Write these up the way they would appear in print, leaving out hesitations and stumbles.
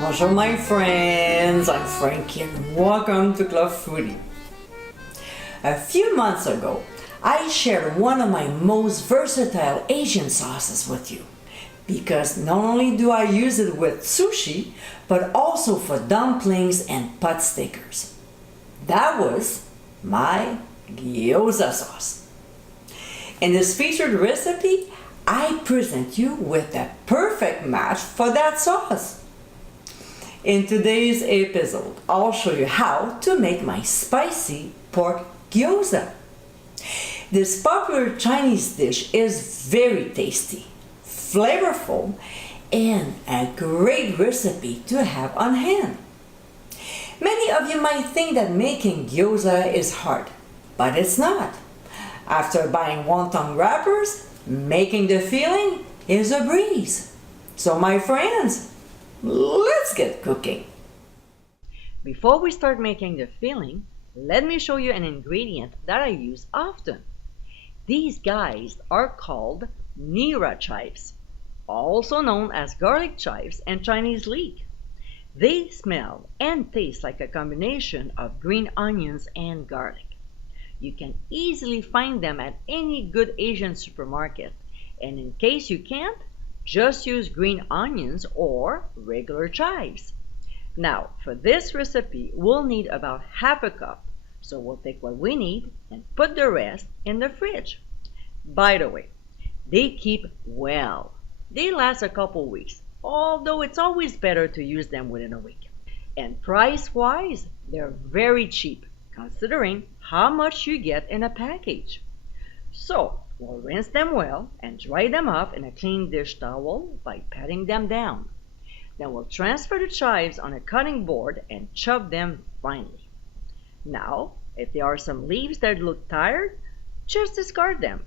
Bonjour my friends, I'm Frankie and welcome to Club Foodie. A few months ago, I shared one of my most versatile Asian sauces with you because not only do I use it with sushi, but also for dumplings and pot stickers. That was my gyoza sauce. In this featured recipe, I present you with the perfect match for that sauce. In today's episode, I'll show you how to make my spicy pork gyoza. This popular Chinese dish is very tasty, flavorful, and a great recipe to have on hand. Many of you might think that making gyoza is hard, but it's not. After buying wonton wrappers, making the filling is a breeze. So my friends, let's get cooking. Before we start making the filling, let me show you an ingredient that I use often. These guys are called nira chives, also known as garlic chives and Chinese leek. They smell and taste like a combination of green onions and garlic. You can easily find them at any good Asian supermarket, and in case you can't, just use green onions or regular chives. Now, for this recipe, we'll need about half a cup. So we'll take what we need and put the rest in the fridge. By the way, they keep well. They last a couple weeks, although it's always better to use them within a week. And price-wise, they're very cheap, considering how much you get in a package. So, we'll rinse them well and dry them off in a clean dish towel by patting them down. Then we'll transfer the chives on a cutting board and chop them finely. Now, if there are some leaves that look tired, just discard them.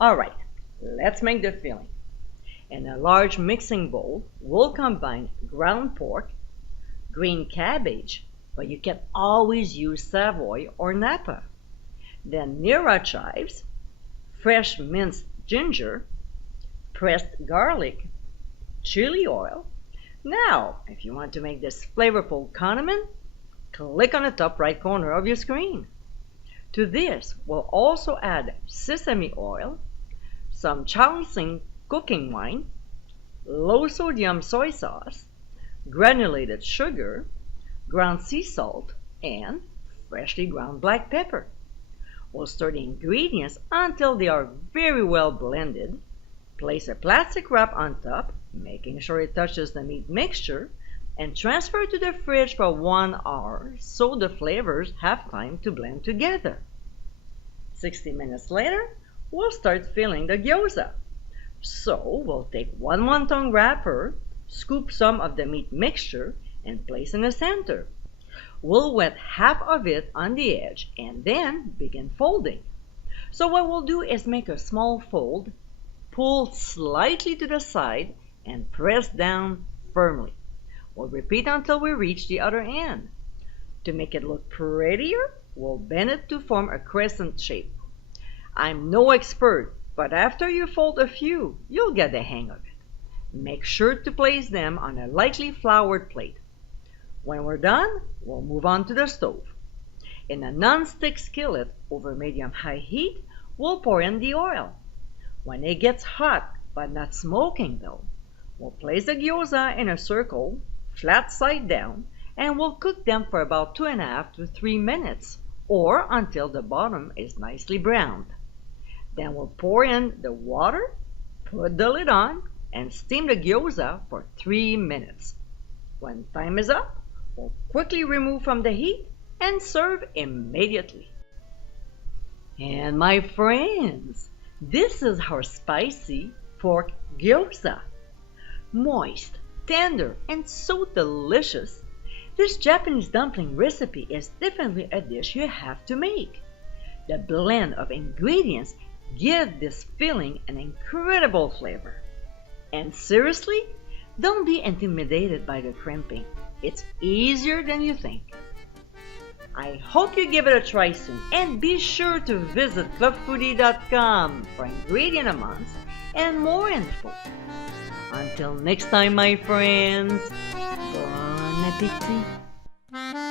Alright, let's make the filling. In a large mixing bowl, we'll combine ground pork, green cabbage, but you can always use Savoy or Napa. Then nira chives, fresh minced ginger, pressed garlic, chili oil. Now, if you want to make this flavorful condiment, click on the top right corner of your screen. To this, we'll also add sesame oil, some Chongqing cooking wine, low sodium soy sauce, granulated sugar, ground sea salt, and freshly ground black pepper. We'll stir the ingredients until they are very well blended. Place a plastic wrap on top, making sure it touches the meat mixture, and transfer to the fridge for 1 hour so the flavors have time to blend together. 60 minutes later, we'll start filling the gyoza. So we'll take one wonton wrapper, scoop some of the meat mixture, and place in the center. We'll wet half of it on the edge and then begin folding. So what we'll do is make a small fold, pull slightly to the side, and press down firmly. We'll repeat until we reach the other end. To make it look prettier, we'll bend it to form a crescent shape. I'm no expert, but after you fold a few, you'll get the hang of it. Make sure to place them on a lightly floured plate. When we're done, we'll move on to the stove. In a non-stick skillet over medium-high heat, we'll pour in the oil. When it gets hot, but not smoking though, we'll place the gyoza in a circle, flat side down, and we'll cook them for about 2.5 to 3 minutes, or until the bottom is nicely browned. Then we'll pour in the water, put the lid on, and steam the gyoza for 3 minutes. When time is up, we'll quickly remove from the heat and serve immediately. And my friends, this is our spicy pork gyoza. Moist, tender, and so delicious. This Japanese dumpling recipe is definitely a dish you have to make. The blend of ingredients gives this filling an incredible flavor. And seriously, don't be intimidated by the crimping. It's easier than you think. I hope you give it a try soon, and be sure to visit clubfoodie.com for ingredient amounts and more info. Until next time, my friends, bon appétit!